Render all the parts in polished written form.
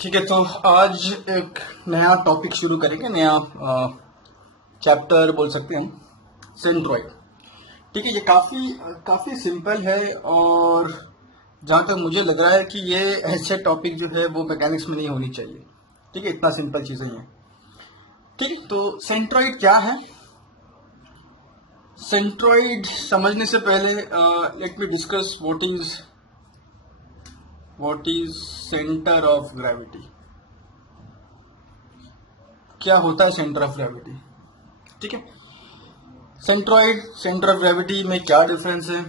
ठीक है, तो आज एक नया टॉपिक शुरू करेंगे, नया चैप्टर बोल सकते हैं हम, सेंट्रॉइड। ठीक है, ये काफ़ी काफ़ी सिंपल है और जहाँ तक मुझे लग रहा है कि ये ऐसे टॉपिक जो है वो मैकेनिक्स में नहीं होनी चाहिए। ठीक है, इतना सिंपल चीज़ें हैं। ठीक है, तो सेंट्रॉइड क्या है? सेंट्रॉइड समझने से पहले let me discuss what is centre of gravity. क्या होता है सेंटर ऑफ ग्रेविटी? ठीक है, सेंट्रॉइड सेंटर ऑफ ग्रेविटी में क्या डिफरेंस है?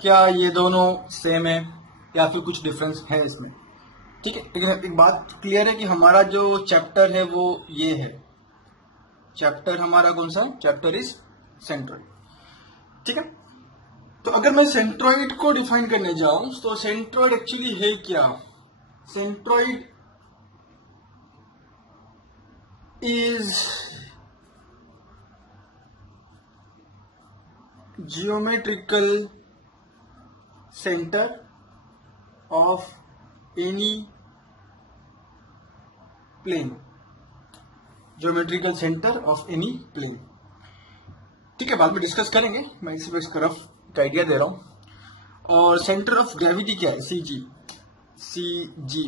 क्या ये दोनों सेम है या फिर कुछ डिफरेंस है इसमें? ठीक है, लेकिन एक बात क्लियर है कि हमारा जो चैप्टर है वो ये है। चैप्टर हमारा कौन सा है? Chapter is centroid. ठीक है, तो अगर मैं सेंट्रॉइड को डिफाइन करने जाऊं तो सेंट्रॉइड एक्चुअली है क्या? Centroid is geometrical center of any plane. Geometrical center of any plane. ठीक है, बाद में डिस्कस करेंगे, मैं इसी पर तरफ एक आइडिया दे रहा हूं। और सेंटर ऑफ ग्रेविटी क्या है? सी जी।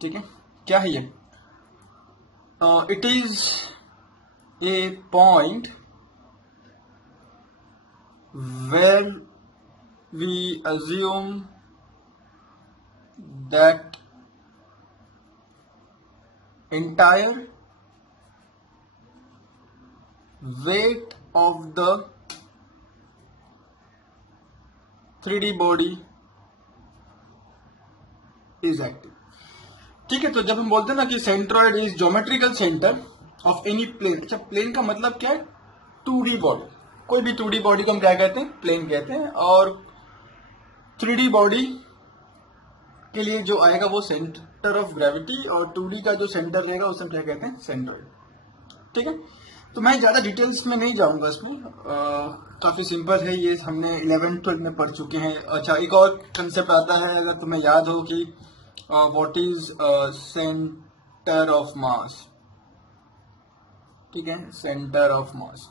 ठीक है, क्या है ये? It is a point where we assume that entire weight of the 3D body is active. ठीक है, तो जब हम बोलते हैं ना कि centroid is geometrical centre of any plane. अच्छा, प्लेन का मतलब क्या है? 2D body. कोई भी 2D बॉडी को हम क्या कहते हैं? प्लेन कहते हैं। और 3D बॉडी के लिए जो आएगा वो सेंटर ऑफ ग्रेविटी, और 2D का जो सेंटर रहेगा उसे हम क्या कहते हैं? सेंट्रॉइड। ठीक है, तो मैं ज्यादा डिटेल्स में नहीं जाऊंगा इसमें। काफी सिंपल है ये, हमने 11th-12th में पढ़ चुके हैं। अच्छा, एक और कंसेप्ट आता है, अगर तुम्हें याद हो कि what is center of mass। ठीक है, सेंटर ऑफ मास।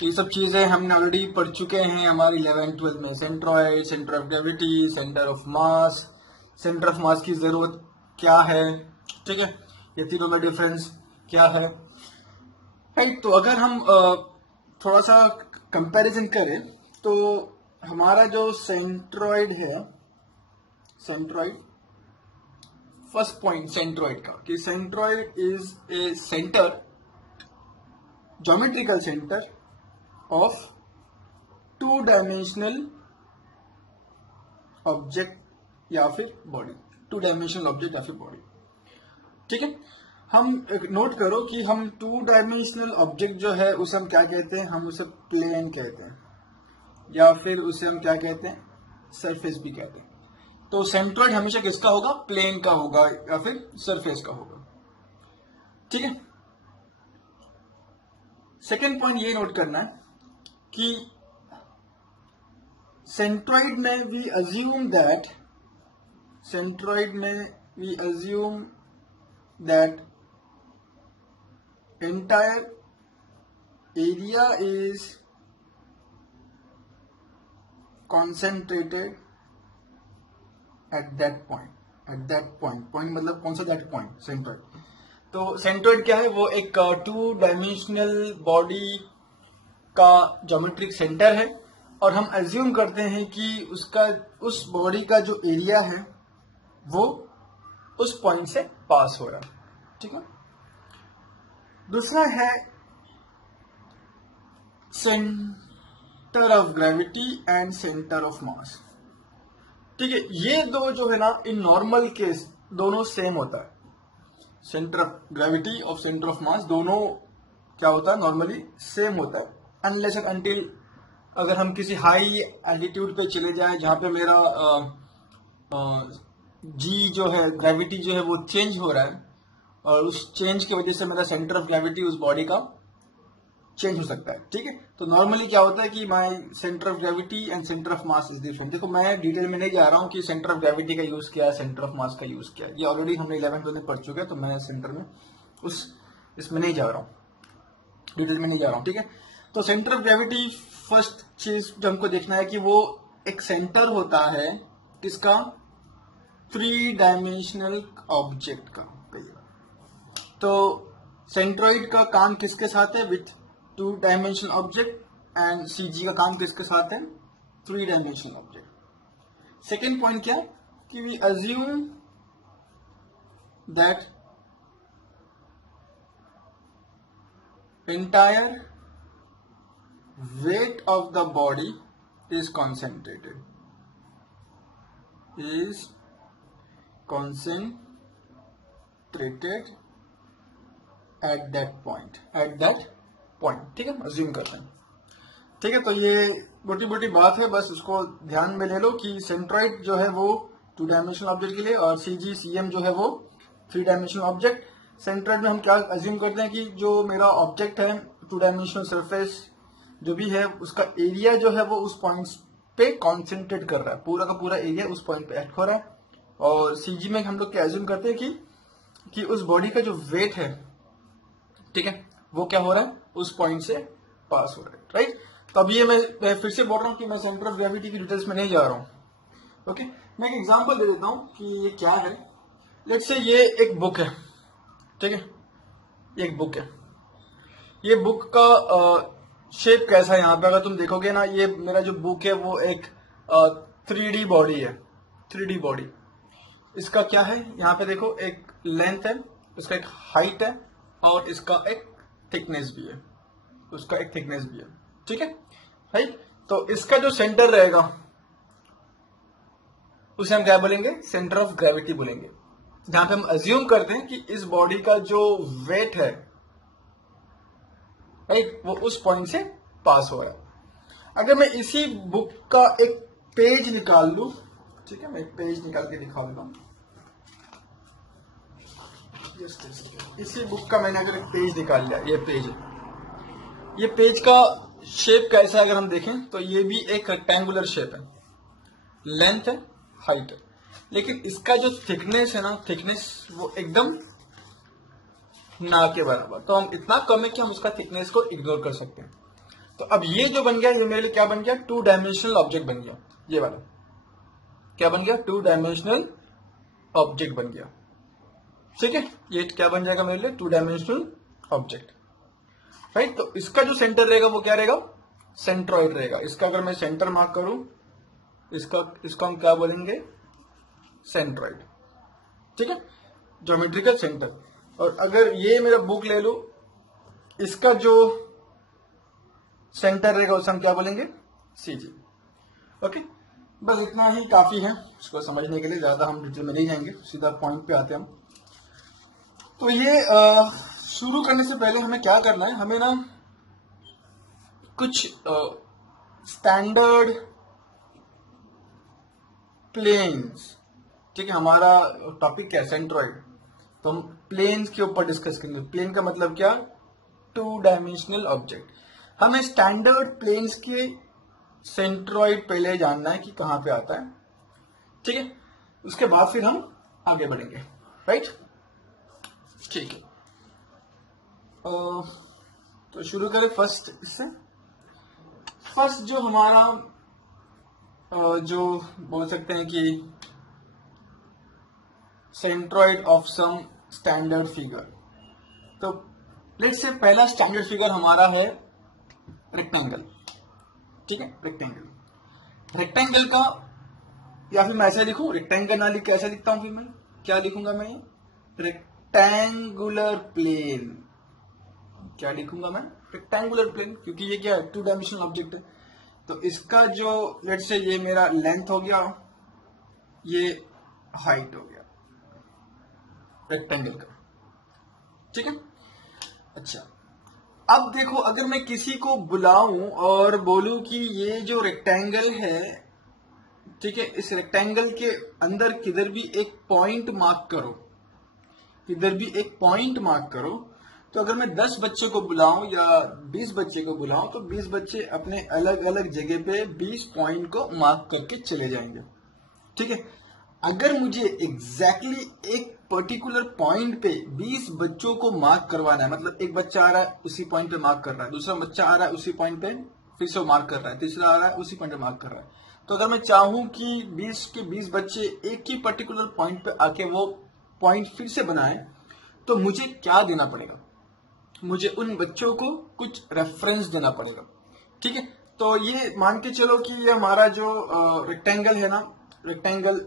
तो ये सब चीजें हमने ऑलरेडी पढ़ चुके हैं हमारी 11th-12th में। Centroid, centre of gravity, centre of mass, centre of mass की जरूरत क्या है। ठीक है, ये तीनों में डिफरेंस क्या है? राइट, तो अगर हम थोड़ा सा कंपैरिजन करें तो हमारा जो सेंट्रॉइड है, सेंट्रॉइड, फर्स्ट पॉइंट सेंट्रॉइड का, कि centroid is a centre, geometrical centre of 2 dimensional object या फिर बॉडी। 2 डायमेंशनल ऑब्जेक्ट या फिर बॉडी। ठीक है, हम नोट करो कि हम 2 डायमेंशनल ऑब्जेक्ट जो है उसे हम क्या कहते हैं? हम उसे प्लेन कहते हैं, या फिर उसे हम क्या कहते हैं? सरफेस भी कहते हैं। तो सेंट्रॉइड हमेशा किसका होगा? प्लेन का होगा या फिर सरफेस का होगा। ठीक है, सेकेंड पॉइंट ये नोट करना है कि सेंट्रॉइड में we assume that entire area is concentrated at that point. Point मतलब कौन सा? That point, centroid. तो सेंट्रॉइड क्या है? वो एक 2 डायमेंशनल बॉडी का ज्योमेट्रिक सेंटर है, और हम एज्यूम करते हैं कि उस बॉडी का जो एरिया है वो उस पॉइंट से पास हो रहा है। ठीक है, दूसरा है centre of gravity and centre of mass. ठीक है, ये दो जो है ना, इन नॉर्मल केस दोनों सेम होता है। सेंटर ऑफ ग्रेविटी और सेंटर ऑफ मास दोनों क्या होता है? नॉर्मली सेम होता है, अनलेस एंड अनटिल अगर हम किसी हाई एल्टीट्यूड पे चले जाए जहां पे मेरा जी जो है, ग्रेविटी जो है वो चेंज हो रहा है, और उस चेंज की वजह से मेरा सेंटर ऑफ ग्रेविटी उस बॉडी का चेंज हो सकता है, ठीक है। तो नॉर्मली क्या होता है कि my centre of gravity and centre of mass is different. देखो मैं डिटेल में नहीं जा रहा हूँ कि सेंटर ऑफ ग्रेविटी का यूज किया, सेंटर ऑफ मास का यूज किया, ये ऑलरेडी हमने 11th में पढ़ चुके हैं, तो मैं सेंटर में इसमें नहीं जा रहा हूँ, डिटेल में नहीं जा रहा हूँ, ठीक है। तो सेंटर ऑफ ग्रेविटी फर्स्ट चीज जो हमको देखना है कि वो एक सेंटर होता है किसका, 3 डायमेंशनल ऑब्जेक्ट का। तो सेंट्रॉइड का काम किसके साथ है, with 2 dimensional object, and CG का काम किसके साथ है, 3 डायमेंशनल ऑब्जेक्ट। सेकेंड पॉइंट क्या कि we assume that entire weight of the body is concentrated at that point, ठीक है, अज्यूम करते हैं, ठीक है। तो ये मोटी मोटी बात है, बस उसको ध्यान में ले लो कि सेंट्रॉइड जो है वो 2 डायमेंशनल ऑब्जेक्ट के लिए, और सीजी सीएम जो है वो 3 डायमेंशनल ऑब्जेक्ट। सेंट्रॉइड में हम क्या अज्यूम करते हैं कि जो मेरा ऑब्जेक्ट है 2 डायमेंशनल सरफेस जो भी है, उसका एरिया जो है वो उस पॉइंट पे कॉन्सेंट्रेट कर रहा है, पूरा का पूरा एरिया उस पॉइंट पे एक्ट हो रहा है। और सीजी में हम लोग क्या अज्यूम करते हैं कि उस बॉडी का जो वेट है, ठीक है, वो क्या हो रहा है, उस पॉइंट से पास हो रहा है, राइट। तो अब ये मैं फिर से बोल रहा हूँ कि मैं सेंटर ऑफ ग्रेविटी की डिटेल्स में नहीं जा रहा हूँ, ओके। मैं एक एग्जांपल दे देता हूँ कि ये क्या है। लेट्स से ये एक बुक है, ठीक है, ये एक बुक है। ये बुक का शेप कैसा है, यहाँ पे अगर तुम देखोगे ना, ये मेरा जो बुक है वो एक 3D बॉडी है, 3D बॉडी। इसका क्या है, यहाँ पे देखो एक लेंथ है, इसका एक हाइट है, और इसका एक थिकनेस भी है, उसका एक थिकनेस भी है, ठीक है, राइट। तो इसका जो सेंटर रहेगा उसे हम क्या बोलेंगे, सेंटर ऑफ ग्रेविटी बोलेंगे, जहां पे हम अज्यूम करते हैं कि इस बॉडी का जो वेट है, राइट, वो उस पॉइंट से पास हो रहा है। अगर मैं इसी बुक का एक पेज निकाल लूं, ठीक है, मैं एक पेज निकाल के दिखा देता हूं, इसी बुक का मैंने अगर एक पेज निकाल लिया, ये पेज है, ये पेज का शेप कैसा है अगर हम देखें तो ये भी एक रेक्टेंगुलर शेप है, लेंथ है, हाइट है, लेकिन इसका जो थिकनेस है ना, थिकनेस वो एकदम ना के बराबर, तो हम इतना कम है कि हम उसका थिकनेस को इग्नोर कर सकते हैं। तो अब ये जो बन गया, ये मेरे लिए क्या बन गया, 2 डायमेंशनल ऑब्जेक्ट बन गया, ये वाला क्या बन गया, 2 डायमेंशनल ऑब्जेक्ट बन गया, ठीक है। ये क्या बन जाएगा मेरे लिए, 2 डायमेंशनल ऑब्जेक्ट, राइट। तो इसका जो सेंटर रहेगा वो क्या रहेगा, सेंट्रॉइड रहेगा। इसका अगर मैं सेंटर मार्क करूं, इसका हम क्या बोलेंगे, सेंट्रॉइड, ठीक है, ज्योमेट्रिकल सेंटर। और अगर ये मेरा बुक ले लो, इसका जो सेंटर रहेगा उसे हम क्या बोलेंगे, सीजी, ओके। बस इतना ही काफी है इसको समझने के लिए, ज्यादा हम डिटेल में नहीं जाएंगे, सीधा पॉइंट पे आते हैं हम। तो ये शुरू करने से पहले हमें क्या करना है, हमें ना कुछ स्टैंडर्ड प्लेन्स, ठीक है, हमारा टॉपिक क्या है, सेंट्रॉइड, तो हम प्लेन्स के ऊपर डिस्कस करेंगे। प्लेन का मतलब क्या, 2 डायमेंशनल ऑब्जेक्ट। हमें स्टैंडर्ड प्लेन्स के सेंट्रॉइड पहले जानना है कि कहां पे आता है, ठीक है, उसके बाद फिर हम आगे बढ़ेंगे, राइट, ठीक है। तो शुरू करें फर्स्ट इससे। फर्स्ट जो हमारा जो बोल सकते हैं कि centroid of some standard figure, तो लेट्स से पहला स्टैंडर्ड फिगर हमारा है रेक्टेंगल, ठीक है, रेक्टेंगल का, या फिर मैं ऐसे लिखूं, रेक्टेंगल ना लिख के ऐसा लिखता हूं, फिर मैं क्या लिखूंगा, मैं रेक्टेंगुलर प्लेन, क्या लिखूंगा मैं, रेक्टेंगुलर प्लेन, क्योंकि ये क्या है, 2 डायमेंशनल ऑब्जेक्ट है। तो इसका जो लेट्स से ये मेरा लेंथ हो गया, ये हाइट हो गया रेक्टेंगल का, ठीक है। अच्छा, अब देखो, अगर मैं किसी को बुलाऊं और बोलूं कि ये जो रेक्टेंगल है, ठीक है, इस रेक्टेंगल के अंदर किधर भी एक पॉइंट मार्क करो, किधर भी एक पॉइंट मार्क करो, तो अगर मैं 10 बच्चे को बुलाऊं या 20 बच्चे को बुलाऊं तो 20 बच्चे अपने अलग अलग जगह पे 20 पॉइंट को मार्क करके चले जाएंगे। ठीक है, अगर मुझे एग्जैक्टली एक पर्टिकुलर पॉइंट पे 20 बच्चों को मार्क करवाना है, मतलब एक बच्चा आ रहा है उसी पॉइंट पे मार्क कर रहा है, दूसरा बच्चा आ रहा है उसी पॉइंट पे फिर से मार्क कर रहा है, तीसरा आ रहा है उसी पॉइंट पे मार्क कर रहा है, तो अगर मैं चाहूं कि 20 के 20 बच्चे एक ही पर्टिकुलर पॉइंट पे आके वो पॉइंट फिर से बनाएं, तो मुझे क्या देना पड़ेगा? मुझे उन बच्चों को कुछ रेफरेंस देना पड़ेगा। ठीक है, तो ये मान के चलो कि ये हमारा जो रेक्टेंगल है ना, रेक्टेंगल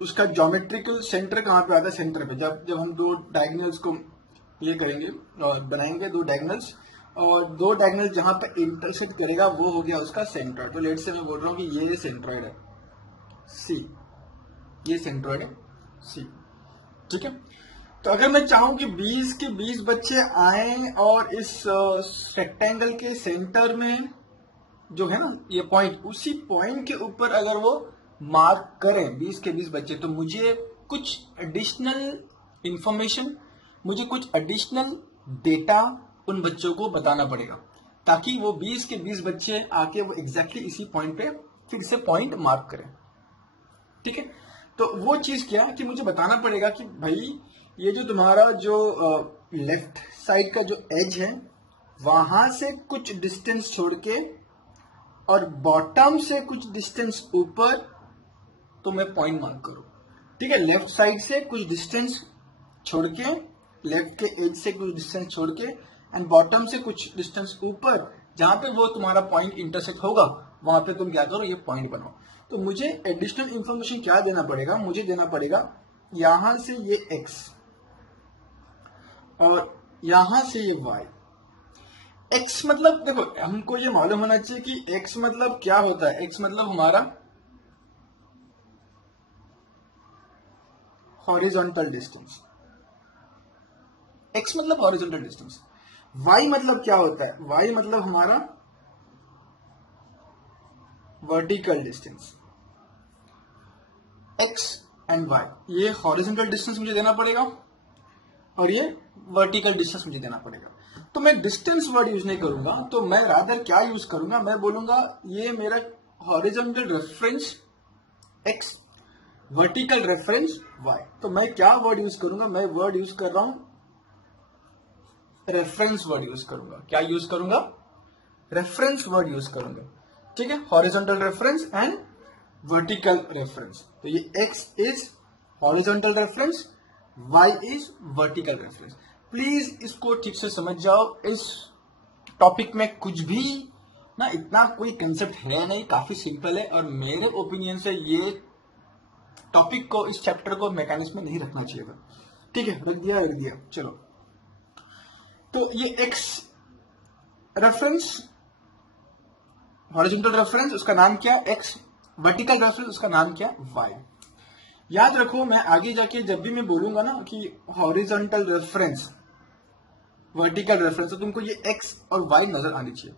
उसका ज्योमेट्रिकल सेंटर कहाँ पे आता है? सेंटर पे। जब हम दो डायगोनल्स को ये करेंगे और बनाएंगे दो डायगोनल्स, और दो डायगोनल जहां पे इंटरसेक्ट करेगा वो हो गया उसका सेंट्रॉइड। तो लेट से मैं बोल रहा हूँ कि ये सेंट्रॉइड है सी, ये सेंट्रॉइड है सी। ठीक है, तो अगर मैं चाहूं कि 20 के 20 बच्चे आए और इस रेक्टेंगल के सेंटर में जो है ना ये पॉइंट, उसी पॉइंट के ऊपर अगर वो मार्क करें 20 के 20 बच्चे, तो मुझे कुछ एडिशनल इंफॉर्मेशन, मुझे कुछ एडिशनल डेटा उन बच्चों को बताना पड़ेगा, ताकि वो 20 के 20 बच्चे आके वो एग्जैक्टली इसी पॉइंट पे फिर से पॉइंट मार्क करें। ठीक है, तो वो चीज क्या कि मुझे बताना पड़ेगा कि भाई ये जो तुम्हारा जो लेफ्ट साइड का जो एज है वहां से कुछ डिस्टेंस छोड़ के और बॉटम से कुछ डिस्टेंस ऊपर तो मैं पॉइंट मार्क करूं। ठीक है, लेफ्ट साइड से कुछ डिस्टेंस छोड़ के, लेफ्ट के एज से कुछ डिस्टेंस छोड़ के एंड बॉटम से कुछ डिस्टेंस ऊपर, जहां पे वो तुम्हारा पॉइंट इंटरसेक्ट होगा वहां पे तुम क्या करो, ये पॉइंट बनाओ। तो मुझे एडिशनल इंफॉर्मेशन क्या देना पड़ेगा? मुझे देना पड़ेगा यहां से ये x और यहां से ये y। x मतलब देखो हमको ये मालूम होना चाहिए कि x मतलब क्या होता है। x मतलब हमारा हॉरिजॉन्टल डिस्टेंस, x मतलब हॉरिजॉन्टल डिस्टेंस। y मतलब क्या होता है? y मतलब हमारा vertical distance. x and y, ये हॉरिजॉन्टल डिस्टेंस मुझे देना पड़ेगा और ये वर्टिकल डिस्टेंस मुझे देना पड़ेगा। तो मैं डिस्टेंस वर्ड यूज नहीं करूंगा, तो मैं रादर क्या यूज करूंगा? मैं बोलूंगा ये मेरा horizontal reference x, vertical reference y। तो मैं क्या वर्ड यूज करूंगा? मैं वर्ड यूज कर रहा हूं रेफरेंस वर्ड यूज करूंगा। क्या यूज करूंगा? रेफरेंस वर्ड यूज करूंगा। ठीक है, horizontal reference and vertical reference. तो ये x is horizontal reference, y is vertical reference. Please इसको ठीक से समझ जाओ। इस टॉपिक में कुछ भी ना इतना कोई कंसेप्ट है नहीं, काफी सिंपल है, और मेरे ओपिनियन से ये टॉपिक को, इस चैप्टर को मैकेनिक्स में नहीं रखना चाहिए था। ठीक है, रख दिया। चलो, तो ये x रेफरेंस, हॉरिजॉन्टल रेफरेंस उसका नाम क्या? x। वर्टिकल रेफरेंस उसका नाम क्या? y। याद रखो, मैं आगे जाके जब भी मैं बोलूंगा ना कि हॉरिजॉन्टल रेफरेंस, वर्टिकल रेफरेंस, तो तुमको ये x और y नजर आनी चाहिए।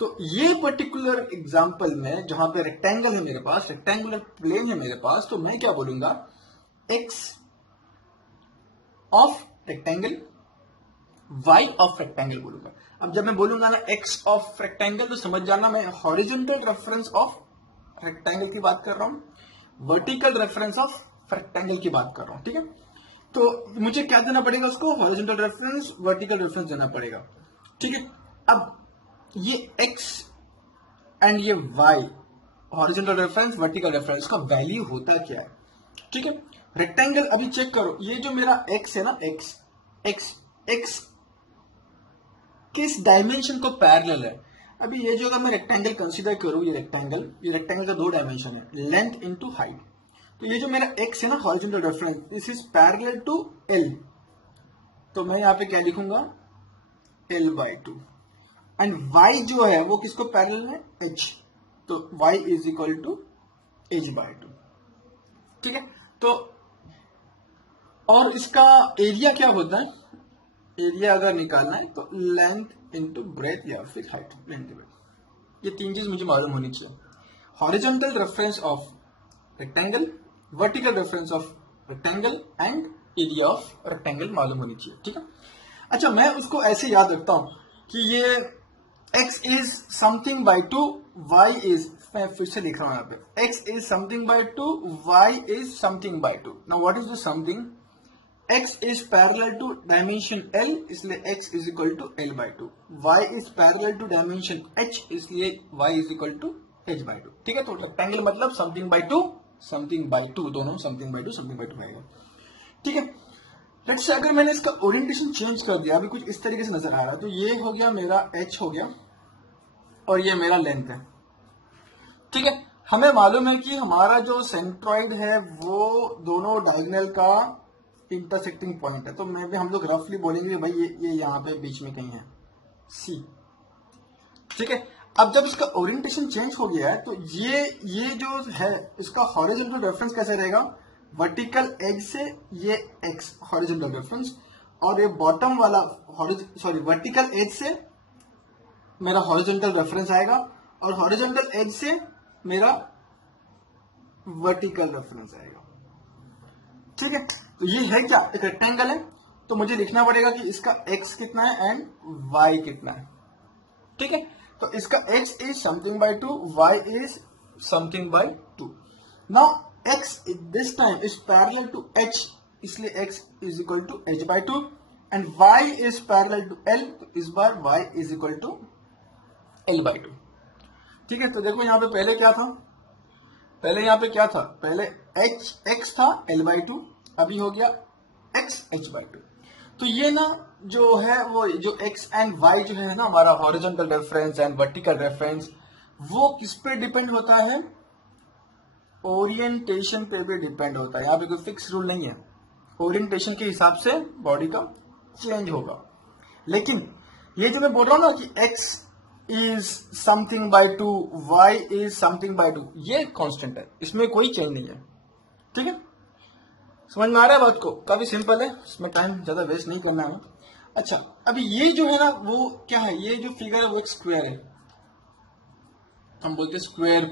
तो ये पर्टिकुलर एग्जांपल में जहां पे रेक्टेंगल है मेरे पास, रेक्टेंगुलर प्लेन है मेरे पास, तो मैं क्या बोलूंगा? x of rectangle, y of rectangle बोलूंगा। अब जब मैं बोलूंगा ना x ऑफ रेक्टेंगल, तो समझ जाना मैं हॉरिजॉन्टल रेफरेंस ऑफ रेक्टेंगल की बात कर रहा हूं, वर्टिकल रेफरेंस ऑफ रेक्टेंगल की बात कर रहा हूं। ठीक है, तो मुझे क्या देना पड़ेगा उसको? हॉरिजॉन्टल रेफरेंस, वर्टिकल रेफरेंस देना पड़ेगा। ठीक है, अब ये x एंड ये y, horizontal reference, vertical reference का वैल्यू होता क्या है? ठीक है, रेक्टेंगल अभी चेक करो, ये जो मेरा x है ना, x किस डायमेंशन को पैरेलल है? अभी ये जो अगर मैं रेक्टेंगल कंसीडर करूं, ये रेक्टेंगल का दो डायमेंशन है, लेंथ इनटू हाइट। तो ये जो मेरा x है ना, horizontal reference, this is parallel to l। तो मैं यहां पे क्या लिखूंगा? l/2। एंड y जो है वो किसको पैरेलल है? h। तो y is equal to h/2। ठीक है, तो और इसका एरिया क्या होता है? एरिया अगर निकालना है तो लेंथ इनटू ब्रेथ या फिर हाइट, लेंथ ब्रेथ, ये तीन चीज मुझे मालूम होनी चाहिए। Horizontal reference of rectangle, vertical reference of rectangle and area of rectangle मालूम होनी चाहिए। ठीक है, अच्छा, मैं उसको ऐसे याद रखता हूं कि ये x is something by two, y is, मैं फिर से लिख रहा हूं यहाँ पे, x is something by two, y is something by two. Now what is the something? x is parallel to dimension L, इसलिए x is equal to L by 2. y is parallel to dimension H, इसलिए y is equal to H by 2. ठीक है, तो rectangle मतलब something by two, something by two, दोनों something by two, something by two आएगा. ठीक है, let's say अगर मैंने इसका ओरिएंटेशन चेंज कर दिया, अभी कुछ इस तरीके से नजर आ रहा है, तो ये हो गया मेरा H हो गया और ये मेरा लेंथ है. ठीक है, हमें मालूम है कि हमारा जो सेंट्रॉइड है वो दोनों डायगोनल का इंटरसेक्टिंग पॉइंट है, तो मैं भी हम लोग रफली बोलेंगे भाई ये यहाँ पे बीच में कहीं है C. ठीक है, अब जब इसका ओरिएंटेशन चेंज हो गया है तो ये जो है इसका हॉरिजॉन्टल रेफरेंस कैसे रहेगा? वर्टिकल एज से ये x हॉरिजॉन्टल रेफरेंस, और ये बॉटम वाला वर्टिकल एज से मेरा हॉरिजॉन्टल रेफरेंस आएगा और हॉरिजॉन्टल एज से मेरा वर्टिकल रेफरेंस आएगा. ठीक है, तो ये है क्या? एक रेक्टेंगल है, तो मुझे लिखना पड़ेगा कि इसका x कितना है एंड y कितना है. ठीक है, तो इसका x is something by two, y is something by two. Now x this time is parallel to h, इसलिए x is equal to h by two, and y is parallel to l, तो इस बार y is equal to l by two. ठीक है, तो देखो यहाँ पे पहले क्या था, पहले x था l बाई टू, अभी हो गया x h बाई टू. तो ये ना जो है वो जो x एंड y जो है ना हमारा horizontal reference and vertical reference, वो किस पे डिपेंड होता है? ओरिएंटेशन पे भी डिपेंड होता है. यहाँ पे कोई फिक्स रूल नहीं है, ओरिएंटेशन के हिसाब से बॉडी का चेंज होगा. लेकिन ये जो मैं बोल रहा हूं ना कि x is something by two, y is something by to, ये कांस्टेंट है, इसमें कोई चेंज नहीं है. ठीक है, समझ में आ रहा है बात को? काफी सिंपल है, इसमें टाइम ज्यादा वेस्ट नहीं करना है. अच्छा, अभी ये जो है ना वो क्या है? ये जो फिगर है वो एक स्क्वायर है, हम बोलते हैं स्क्वायर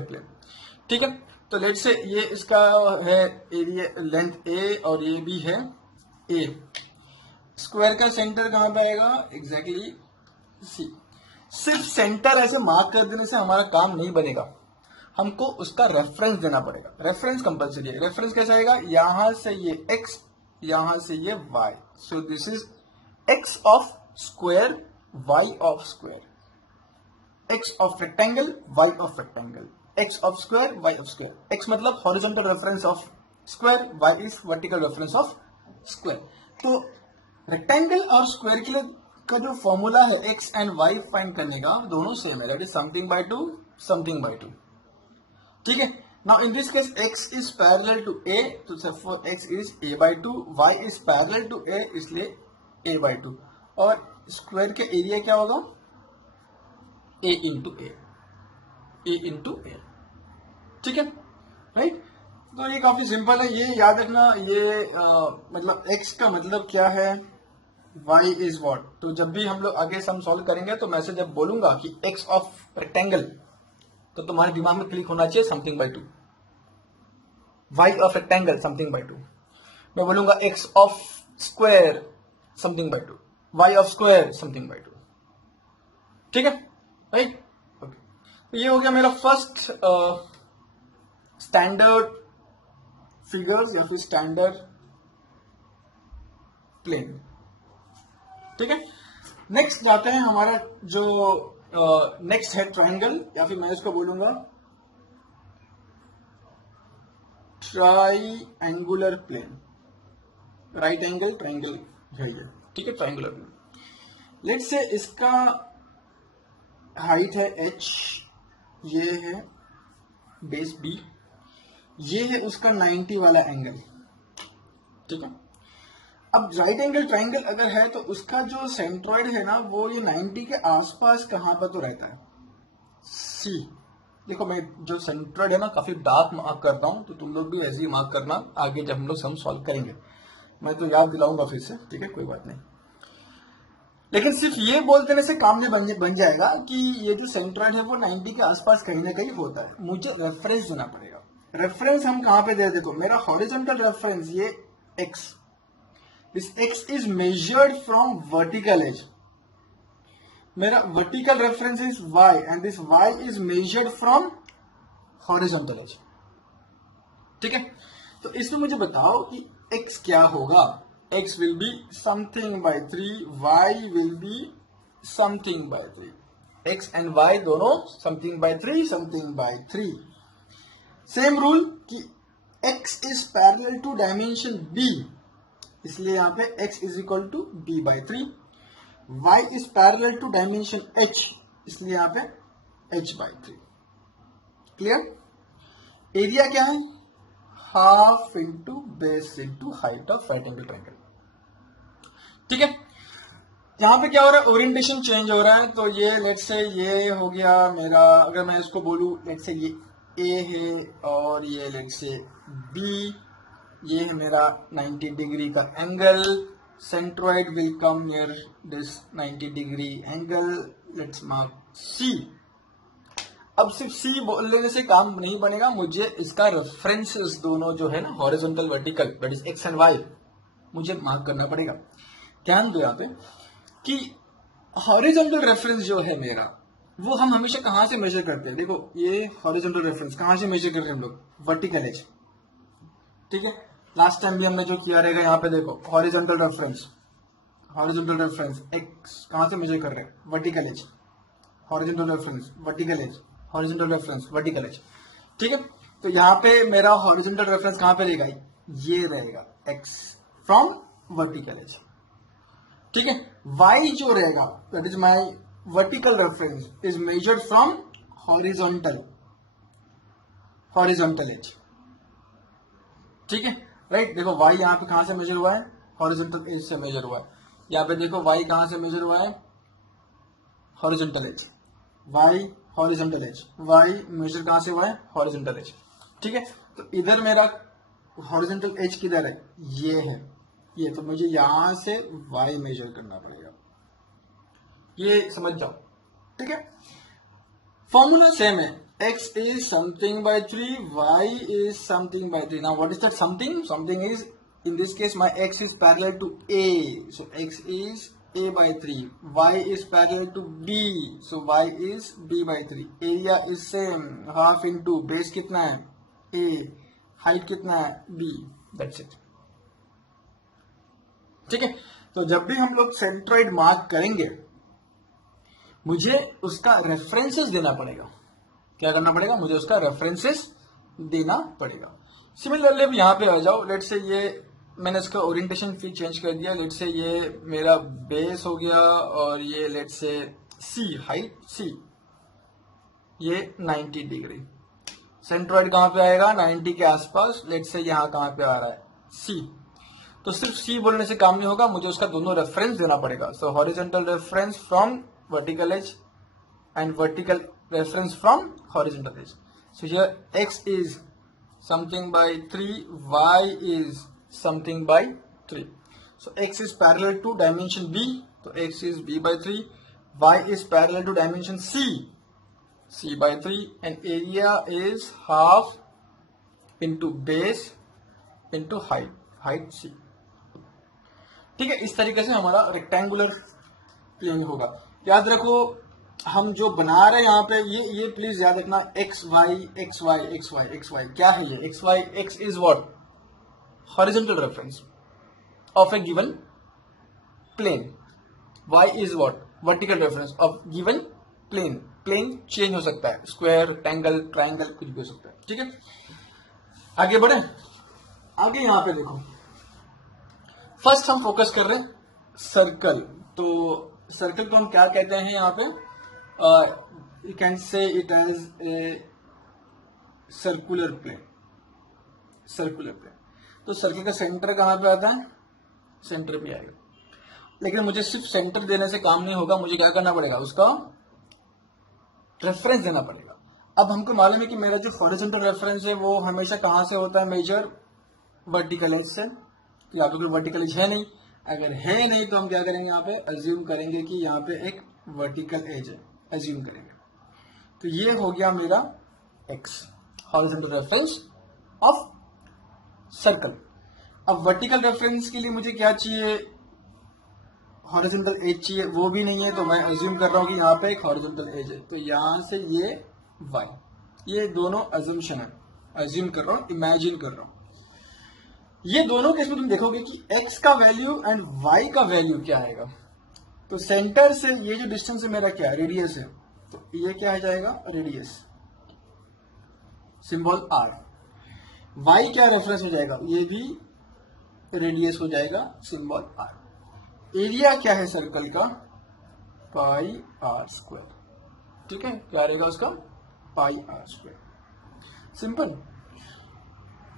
प्लेन. ठीक है, तो लेट से ये इसका है एरिया, लेंथ a और ये भी है a. स्क्वायर का सेंटर कहां पे आएगा? Exactly C. सिर्फ सेंटर ऐसे मार्क कर देने से हमारा काम नहीं बनेगा, हमको उसका रेफरेंस देना पड़ेगा. रेफरेंस कंपल्सरी है. रेफरेंस कैसे आएगा? यहां से ये x, यहां से ये y. So this is x of square, y of square, x of rectangle, y of rectangle, x of square, y of square. x मतलब horizontal reference of square, y is vertical reference of square. तो rectangle और square के लिए का जो formula है x and y find करने का, दोनों सेम है, that is something by two, something by two. ठीक है, now in this case x is parallel to a, तो therefore x is a by 2, y is parallel to a, इसलिए a by 2, और square का area क्या होगा? a into a. ठीक है, राइट. तो ये काफी सिंपल है, ये याद रखना. ये मतलब x का मतलब क्या है, y इज व्हाट. तो जब भी हम लोग आगे सम सॉल्व करेंगे तो मैं से जब बोलूंगा कि x ऑफ रेक्टेंगल, तो तुम्हारे दिमाग में क्लिक होना चाहिए something by two. y of rectangle something by to. मैं बोलूंगा x of square something by two, y of square something by two. ठीक है, राइट. ओके, तो ये हो गया मेरा फर्स्ट स्टैंडर्ड फिगर्स या फिर स्टैंडर्ड प्लेन. ठीक है, नेक्स्ट जाते हैं हमारा जो नेक्स्ट है ट्रायंगल, या फिर मैं इसको बोलूंगा triangular plane. Right angle triangle है ये. ठीक है, ट्रायंगुलर प्लेन. लेट्स से इसका हाइट है h, ये है बेस b, ये है उसका 90 वाला एंगल. ठीक है, अब राइट एंगल ट्रायंगल अगर है तो उसका जो सेंट्रॉइड है ना वो ये 90 के आसपास कहां पर तो रहता है? C. देखो मैं जो सेंट्रॉइड है ना काफी डार्क मार्क करता हूं, तो तुम लोग भी ऐसे ही मार्क करना आगे जब हम लोग सम सॉल्व करेंगे. मैं तो याद दिलाऊंगा फिर से. ठीक है, कोई बात नहीं. लेकिन सिर्फ ये बोल देने से काम नहीं बन जाएगा कि ये जो सेंट्रॉइड है वो 90 के आसपास कहीं ना कहीं होता है. मुझे रेफरेंस देना पड़ेगा. रेफरेंस हम कहां पे दे? देखो मेरा हॉरिजॉन्टल रेफरेंस ये x, this x is measured from vertical edge. मेरा vertical reference is y and this y is measured from horizontal edge. ठीक है, तो इसमें मुझे बताओ कि x क्या होगा. x will be something by 3, y will be something by 3. x and y दोनों something by 3, something by 3. Same rule कि x is parallel to dimension b, इसलिए यहां पे x is equal to b by 3. y is parallel to dimension h, इसलिए यहां पे h bye 3. Clear. Area क्या है, half into base into height of right angle triangle. ठीक है, यहां पे क्या हो रहा है, ओरिएंटेशन चेंज हो रहा है. तो ये लेट्स से ये हो गया मेरा, अगर मैं इसको बोलूं लेट्स से ये ए है और ये लेट्स से बी, ये है मेरा 90 डिग्री का angle. Centroid will come near this 90 degree angle. Let's mark C. अब सिर्फ सी बोल लेने से काम नहीं बनेगा, मुझे इसका रेफरेंसेस दोनों जो है ना, horizontal vertical, that is X and Y, मुझे मार्क करना पड़ेगा. ध्यान दो यहाँ पे कि हॉरिजॉन्टल रेफरेंस जो है मेरा, वो हम हमेशा कहां से मेजर करते हैं. देखो ये हॉरिजॉन्टल रेफरेंस कहां से मेजर कर रहे हैं हम लोग, वर्टिकल एज. ठीक है, लास्ट टाइम भी हमने जो किया रहेगा, यहाँ पे देखो horizontal reference, horizontal reference X कहां से मेजर कर रहे हैं, vertical edge. Horizontal reference vertical edge, horizontal reference vertical edge. ठीक है, तो यहाँ पे मेरा हॉरिजॉन्टल रेफरेंस कहां पे रहेगा, ये रहेगा x फ्रॉम वर्टिकल एज. ठीक है, y जो रहेगा that is my vertical reference is measured from horizontal edge. ठीक है, राइट. देखो y यहाँ पे कहां से मेजर हुआ है, हॉरिजॉन्टल एज से मेजर हुआ है. यहाँ पे देखो y कहां से मेजर हुआ है, horizontal edge. y horizontal edge, y measure कहां से हुआ है, हॉरिजॉन्टल एज. ठीक है, तो इधर मेरा हॉरिजॉन्टल एज किधर है, ये है, ये. तो मुझे यहां से y मेजर करना पड़ेगा, ये समझ जाओ. ठीक है, फॉर्मूला सेम है, x is something by 3, y is something by 3. Now what is that something, something is in this case my x is parallel to a, so x is a by 3. y is parallel to b, so y is b by 3. area is same, half into base कितना है a, height कितना है b, that's it. ठीक है, तो जब भी हम लोग सेंट्रॉइड मार्क करेंगे, मुझे उसका रेफरेंसेस देना पड़ेगा. क्या करना पड़ेगा, मुझे उसका रेफरेंसेस देना पड़ेगा. सिमिलरली अब यहाँ पे आ जाओ, लेट से ये मैंने इसका ओरिएंटेशन फिर चेंज कर दिया. लेट से ये मेरा बेस हो गया और ये लेट से सी, हाइट सी, ये 90 डिग्री. सेंट्रॉइड कहां पे आएगा, 90 के आसपास. लेट से यहाँ कहां पे आ रहा है, सी. तो सिर्फ सी बोलने से काम नहीं होगा, मुझे उसका दोनों रेफरेंस देना पड़ेगा. So horizontal reference from vertical edge and vertical reference from horizontal edge. So here X is something by 3, y is something by 3. So x is parallel to dimension b, so x is b by 3. y is parallel to dimension c, c by 3, and area is half into base into height c. ठीक है, इस तरीके से हमारा rectangular plane होगा. याद रखो हम जो बना रहे हैं यहाँ पे, ये प्लीज याद रखना, X Y X Y X Y X Y. क्या है ये X Y, X is what, horizontal reference of a given plane. Y is what, vertical reference of given plane. Plane change हो सकता है, स्क्वायर, रेक्टेंगल, ट्राइंगल, कुछ भी हो सकता है. ठीक है, आगे बढ़े. आगे यहाँ पे देखो, फर्स्ट हम फोकस कर रहे हैं सर्कल. तो सर्कल को हम क्या कहते हैं यहाँ पे, you can say it as a circular plane. तो सर्कल का सेंटर कहां पे आता है, सेंटर पे आएगा. लेकिन मुझे सिर्फ सेंटर देने से काम नहीं होगा, मुझे क्या करना पड़ेगा, उसका रेफरेंस देना पड़ेगा. अब हमको मालूम है कि मेरा जो हॉरिजॉन्टल रेफरेंस है वो हमेशा कहां से होता है, मेजर वर्टिकल एज से. तो यहाँ पे कोई वर्टिकल एज है नहीं. अगर है नहीं तो हम क्या करेंगे, यहाँ पे अज्यूम करेंगे कि यहाँ पे एक वर्टिकल एज है, अज्यूम करेंगे. तो ये हो गया मेरा x, horizontal reference of circle. अब वर्टिकल रेफरेंस के लिए मुझे क्या चाहिए, हॉरिजॉन्टल एज चाहिए, वो भी नहीं है, तो मैं अज्यूम कर रहा हूँ कि यहाँ पे एक हॉरिजॉन्टल एज है, तो यहाँ से ये y, ये दोनों अज्यूमशन है, अज्यूम कर रहा हूँ, इमेजिन कर रहा हूँ। ये दोनों केस में तुम देखोगे कि x का वैल्यू एंड y का वैल्यू क्या आएगा। तो सेंटर से ये जो डिस्टेंस है मेरा क्या है, रेडियस है, तो ये क्या हो जाएगा, रेडियस, सिंबल r। y क्या रेफरेंस हो जाएगा, ये भी रेडियस हो जाएगा, सिंबल r। एरिया क्या है सर्कल का, पाई आर स्क्वायर, ठीक है, क्या रहेगा उसका, पाई आर स्क्वायर, सिंपल।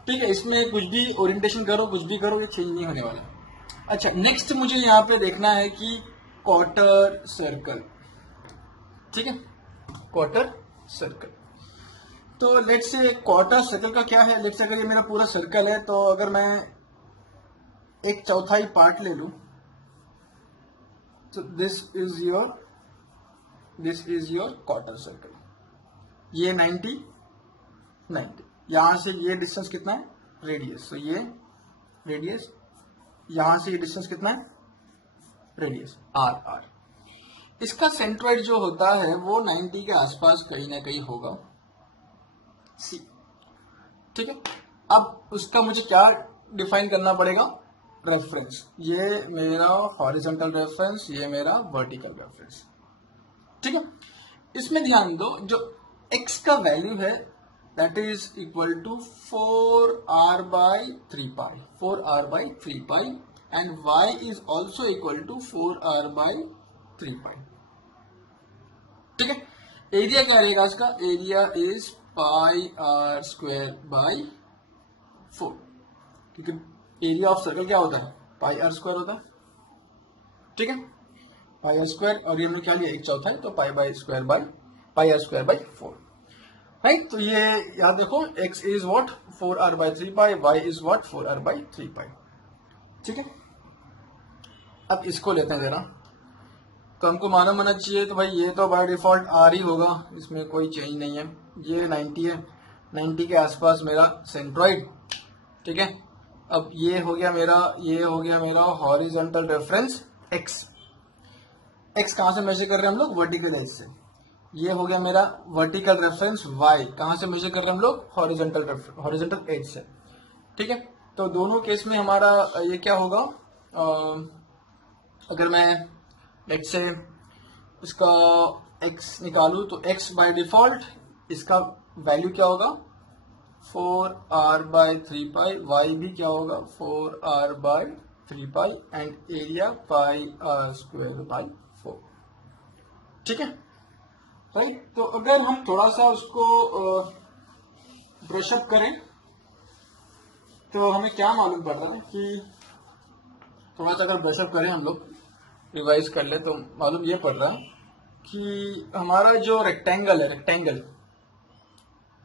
ठीक है, इसमें कुछ भी ओरिएंटेशन करो, कुछ भी करो, ये चेंज नहीं होने वाला। अच्छा, नेक्स्ट मुझे यहाँ पे देखना है कि क्वार्टर सर्कल, ठीक है, क्वार्टर सर्कल। तो लेट्स से क्वार्टर सर्कल का क्या है, लेट्स से अगर ये मेरा पूरा सर्कल है, तो अगर मैं एक चौथाई पार्ट ले लूं, तो this is your quarter circle. ये 90 यहां से ये डिस्टेंस कितना है, रेडियस, तो ये रेडियस, यहां से ये डिस्टेंस कितना है, रेडियस, आर। इसका सेंट्रोइड जो होता है वो 90 के आसपास कहीं ना कहीं होगा, सी, ठीक है। अब उसका मुझे क्या डिफाइन करना पड़ेगा, रेफरेंस, ये मेरा हॉरिजॉन्टल रेफरेंस, ये मेरा वर्टिकल रेफरेंस, ठीक है। इसमें ध्यान दो, जो x का वैल्यू है that is equal to 4r/3π, 4r/3π, and y is also equal to 4r/3π, ठीक है। एरिया क्या रहेगा इसका, एरिया इज πr²/4, क्योंकि एरिया ऑफ सर्कल क्या होता है, πr² होता है, ठीक है, πr², और ये हमने क्या लिया, एक चौथाई, तो πr²/4, राइट। तो ये याद देखो, x is what, 4r/3π, y is what, 4r/3π, ठीक है। अब इसको लेते हैं जरा, तो हमको मालूम होना चाहिए, तो भाई ये तो बाय डिफॉल्ट r ही होगा, इसमें कोई चेंज नहीं है। ये 90 है, 90 के आसपास मेरा सेंट्रॉइड, ठीक है। अब ये हो गया मेरा हॉरिजॉन्टल रेफरेंस x कहां से मेजर कर रहे हैं हम लोग, वर्टिकल एज से। ये हो गया मेरा वर्टिकल रेफरेंस y, कहां से मेजर कर रहे हैं हम लोग, हॉरिजॉन्टल एज से, ठीक है। तो दोनों केस में हमारा ये क्या होगा, अगर मैं लेट्स से इसका x निकालू, तो x बाय डिफॉल्ट इसका वैल्यू क्या होगा, 4r/3π, y भी क्या होगा, 4r/3π, एंड एरिया πr²/4, ठीक है, राइट। तो अगर हम थोड़ा सा उसको ब्रशअप करें, तो हमें क्या मालूम पड़ रहा है कि थोड़ा सा अगर ब्रशअप करें हम लोग, रिवाइज कर ले, तो मालूम ये पड़ रहा है कि हमारा जो रेक्टेंगल है,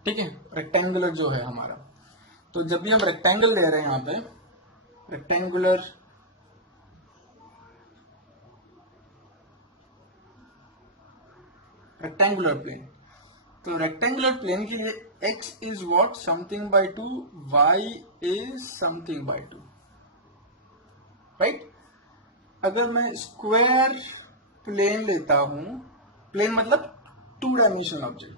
ठीक है, रेक्टेंगुलर जो है हमारा, तो जब भी हम रेक्टेंगल ले रहे हैं यहाँ पे, रेक्टेंगुलर प्लेन, तो रेक्टेंगुलर प्लेन के लिए x is what, something by 2, y is something by 2, right. अगर मैं स्क्वायर प्लेन लेता हूं, प्लेन मतलब 2 डायमेंशनल ऑब्जेक्ट,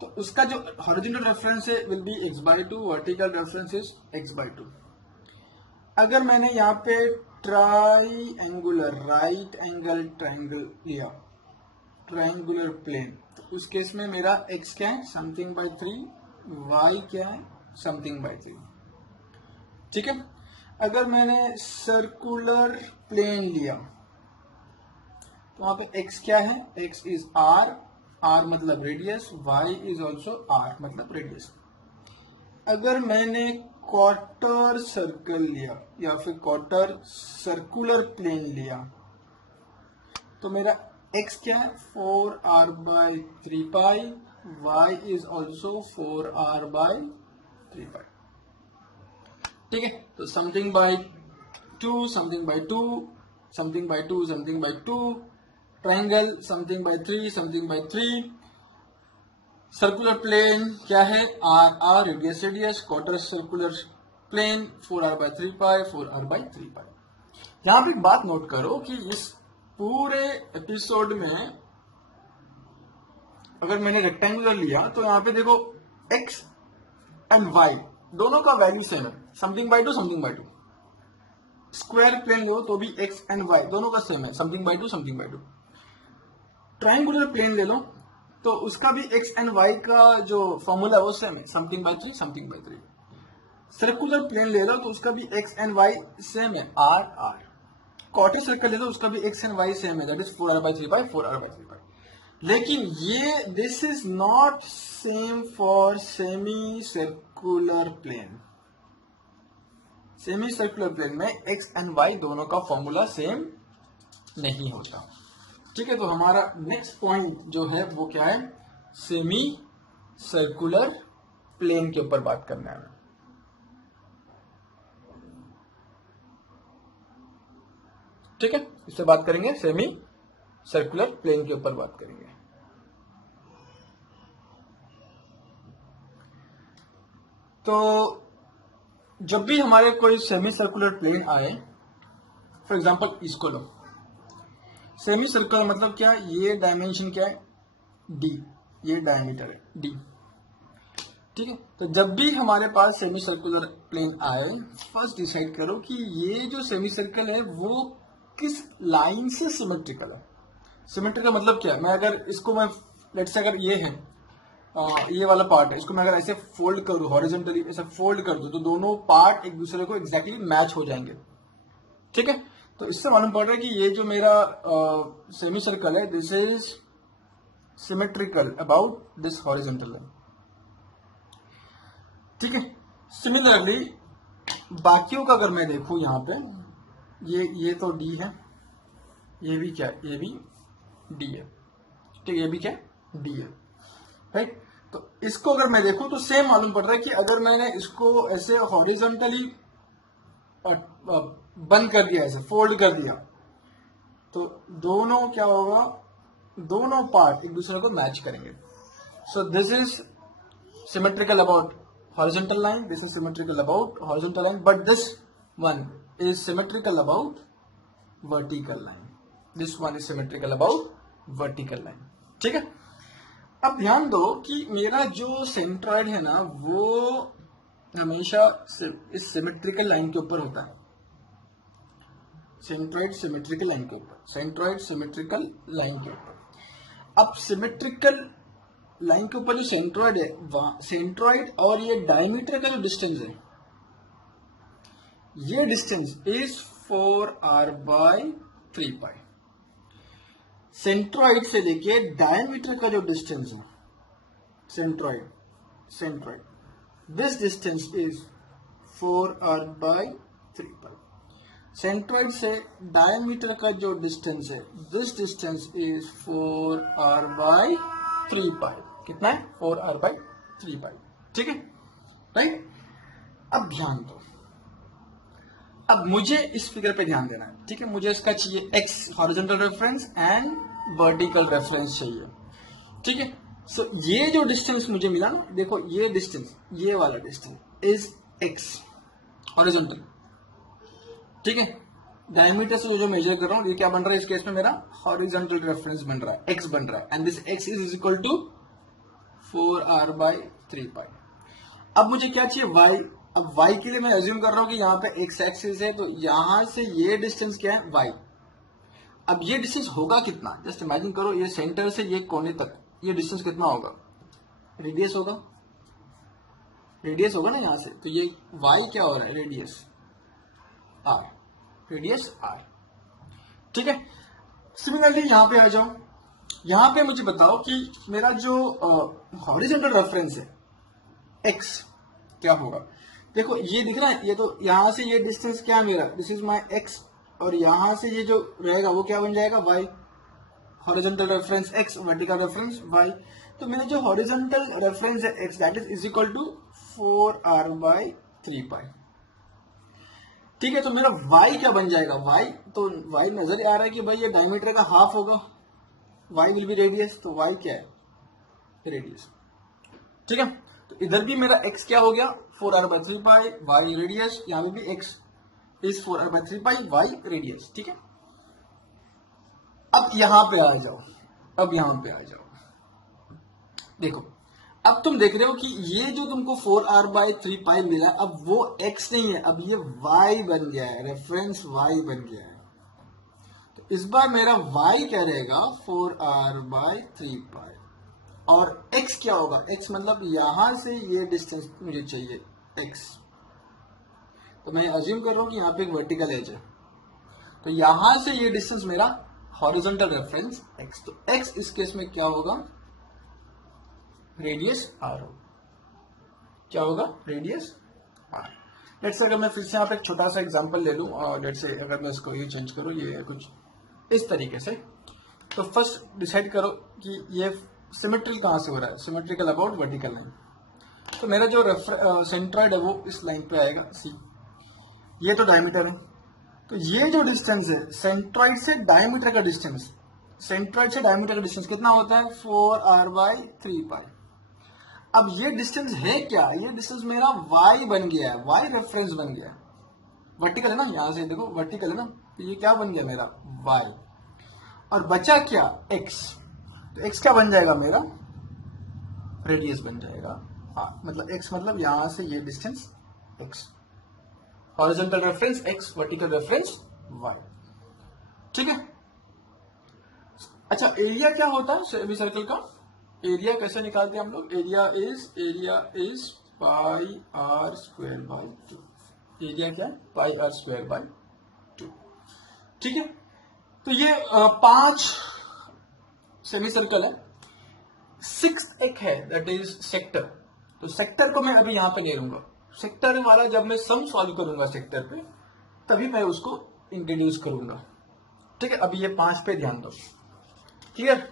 तो उसका जो हॉरिजॉन्टल रेफरेंस है will be x/2, vertical reference is x/2। अगर मैंने यहाँ पे ट्राइंगुलर, राइट एंगल ट्राइंगल लिया, ट्राइंगुलर प्लेन, तो उस केस में मेरा x क्या है, समथिंग बाय 3, y क्या है, समथिंग बाय 3, ठीक है। अगर मैंने सर्कुलर प्लेन लिया, तो वहां पे x क्या है, x इज r मतलब radius, y is also r मतलब रेडियस। अगर मैंने क्वार्टर सर्कल लिया या फिर क्वार्टर सर्कुलर प्लेन लिया, तो मेरा x क्या है, 4r/3π, y is also 4r/3π, ठीक है। तो something by 2, something by 2, something by 2, something by 2, triangle something by 3, something by 3, circular plane क्या है, r radius, quarter circular plane 4r/3π 4r/3π। यहां पे एक बात नोट करो कि इस पूरे एपिसोड में अगर मैंने रेक्टेंगुलर लिया तो यहाँ पे देखो x एंड y दोनों का वैल्यू सेम है, something by two something by two. Square plane लो तो भी x एंड y दोनों का सेम है, something by two something by two. Triangular plane ले लो तो उसका भी x एंड y का जो फॉर्मूला है वो सेम है, something by 3 something by 3। Circular plane ले लो तो उसका भी x एंड y सेम है, r r। क्वाड्रेटिक सर्कल ले लो उसका भी x एंड y सेम है, दैट इज 4r/3π 4r/3π। लेकिन ये this is not same for semi circular plane. Semi circular plane में x एंड y दोनों का फॉर्मूला सेम नहीं होता। ठीक है, तो हमारा नेक्स्ट पॉइंट जो है वो क्या है, सेमी सर्कुलर प्लेन के ऊपर बात करना है। ठीक है, इससे बात करेंगे, सेमी सर्कुलर प्लेन के ऊपर बात करेंगे। तो जब भी हमारे कोई सेमी सर्कुलर प्लेन आए, फॉर एग्जांपल इसको लो, सेमी सर्कुलर मतलब क्या, ये डायमेंशन क्या है d, ये डायमीटर है d। ठीक है, तो जब भी हमारे पास सेमी सर्कुलर प्लेन आए, फर्स्ट डिसाइड करो कि ये जो सेमी सर्कल है वो किस लाइन से सिमेट्रिकल है। सिमेट्रिकल मतलब क्या है, मैं अगर इसको मैं लेट्स से अगर ये है ये वाला पार्ट है, इसको मैं अगर ऐसे फोल्ड करूं, हॉरिजॉन्टली ऐसे फोल्ड कर दूं तो दोनों पार्ट एक दूसरे को एग्जैक्टली मैच हो जाएंगे। ठीक है, तो इससे मालूम पड़ रहा है कि ये जो मेरा सेमी सर्कल है this is symmetrical about this horizontal line. ठीक है, सिमिलरली बाकियों का अगर मैं देखूं, यहाँ पे ये तो d है, ये भी क्या है, ये भी d है। ठीक है, ये भी क्या है, d है, राइट। तो इसको अगर मैं देखूं तो सेम मालूम पड़ रहा है कि अगर मैंने इसको ऐसे हॉरिजॉन्टली बंद कर दिया, ऐसे फोल्ड कर दिया, तो दोनों क्या होगा, दोनों पार्ट एक दूसरे को मैच करेंगे। So this is symmetrical about horizontal line, this is symmetrical about horizontal line, but this one is symmetrical about vertical line, this one is symmetrical about vertical line। ठीक है, अब ध्यान दो कि मेरा जो सेंट्रॉइड है ना वो हमेशा इस सिमेट्रिकल लाइन के ऊपर होता है, सेंट्रॉइड सिमेट्रिकल लाइन के ऊपर, सेंट्रॉइड सिमेट्रिकल लाइन के ऊपर। अब सिमेट्रिकल लाइन के ऊपर जो सेंट्रॉइड है, सेंट्रॉइड और ये डायमीटर का जो डिस्टेंस है, ये डिस्टेंस इज 4r/3π। सेंट्रॉइड से लेके डायमीटर का जो डिस्टेंस है, centroid this distance is 4r/3π। Centroid से डायमीटर का जो डिस्टेंस है, दिस डिस्टेंस इज 4r/3π। कितना है, 4r/3π। ठीक है, राइट। अब ध्यान दो, अब मुझे इस फिगर पे ध्यान देना है। ठीक है, मुझे इसका चाहिए x horizontal reference and vertical reference चाहिए। ठीक है, सो ये जो डिस्टेंस मुझे मिला ना, देखो ये डिस्टेंस, ये वाला डिस्टेंस इज x हॉरिजॉन्टल। ठीक है, डायमीटर से जो मेजर कर रहा हूं, ये क्या बन रहा है इस केस में, मेरा हॉरिजॉन्टल रेफरेंस बन रहा है, x बन रहा है, and this x is equal to 4r/3π। अब मुझे क्या चाहिए, y। अब y के लिए मैं अज्यूम कर रहा हूं कि यहाँ पे x एक्सिस है, तो यहां से ये डिस्टेंस क्या है, y। अब ये डिस्टेंस होगा कितना, जस्ट इमेजिन करो, ये सेंटर से ये कोने तक ये डिस्टेंस कितना होगा, रेडियस होगा, रेडियस होगा ना यहाँ से, तो ये y क्या हो रहा है, रेडियस r, रेडियस r। ठीक है, सिमिलरली यहां पे आ जाओ, यहां पे मुझे बताओ कि मेरा जो हॉरिजॉन्टल रेफरेंस है x क्या होगा। देखो ये दिख रहा है, ये तो यहां से ये डिस्टेंस क्या है मेरा, दिस इज माय x, और यहां से ये जो रहेगा वो क्या बन जाएगा, y। Horizontal reference x, vertical reference y। तो मेरा जो हॉरिजॉन्टल रेफरेंस है x, that is equal to 4r/3π। ठीक है, तो मेरा y क्या बन जाएगा, y तो y नजर आ रहा है कि भाई ये डायमीटर का हाफ होगा, y विल बी रेडियस, तो y क्या है, रेडियस। ठीक है, तो इधर भी मेरा x क्या हो गया 4r/3 पाई y रेडियस, यहाँ पे भी x is 4r/3 pi y radius. ठीक है, अब यहां पे आ जाओ, अब यहां पे आ जाओ, देखो अब तुम देख रहे हो कि ये जो तुमको 4r/3 पाई मिला, अब वो x नहीं है, अब ये y बन गया है, रेफरेंस y बन गया है। तो इस बार मेरा y क्या रहेगा 4r/3 पाई, और x क्या होगा, x मतलब यहां से ये डिस्टेंस मुझे चाहिए x। तो मैं अज्यूम कर रहा हूं कि यहाँ पे एक वर्टिकल एज है, तो यहां से ये डिस्टेंस मेरा हॉरिजॉन्टल रेफरेंस x। तो x इस केस में क्या होगा, रेडियस r होगा। क्या होगा, रेडियस r। लेट्स से अगर मैं फिर से यहाँ पे एक छोटा सा एग्जांपल ले लूं, और लेट्स से अगर मैं इसको ये चेंज करूं, ये कुछ इस तरीके से, तो फर्स्ट डिसाइड करो कि ये सिमेट्रिकल कहां से हो रहा है, सिमेट्रिकल अबाउट वर्टिकल लाइन। तो मेरा जो सेंट्रॉइड है वो इस लाइन पे आएगा सी, ये तो डायमीटर है, तो ये जो डिस्टेंस है सेंट्रॉइड से डायमीटर का डिस्टेंस, सेंट्रॉइड से डायमीटर का डिस्टेंस कितना होता है 4r/3 पाई। अब ये डिस्टेंस है क्या, ये डिस्टेंस मेरा y बन गया है, y रेफरेंस बन गया है, वर्टिकल है ना, यहां से देखो वर्टिकल है ना, तो ये क्या बन गया मेरा y, और बचा क्या x, तो x क्या बन जाएगा मेरा रेडियस बन जाएगा। हाँ मतलब x मतलब यहां से ये distance x, horizontal reference x, vertical reference y। ठीक है, अच्छा एरिया क्या होता है सेमी सर्कल का, एरिया कैसे निकालते हैं हम लोग, area is pi r square by 2, area क्या है पाई r स्क्वायर बाय 2। ठीक है, तो ये 5 सेमी सर्कल है, 6th एक है दैट इज सेक्टर। तो सेक्टर को मैं अभी यहां पे नहीं लूंगा, सेक्टर वाला जब मैं सम सॉल्व करूंगा सेक्टर पे तभी मैं उसको इंट्रोड्यूस करूंगा। ठीक है, अभी ये 5 पे ध्यान दो, क्लियर।